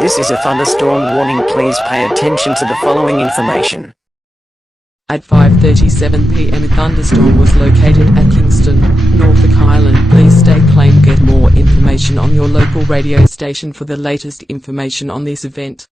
This is a thunderstorm warning. Please pay attention to the following information. At 5:37 p.m. a thunderstorm was located at Kingston, Norfolk Island. Please stay calm. Get more information on your local radio station for the latest information on this event.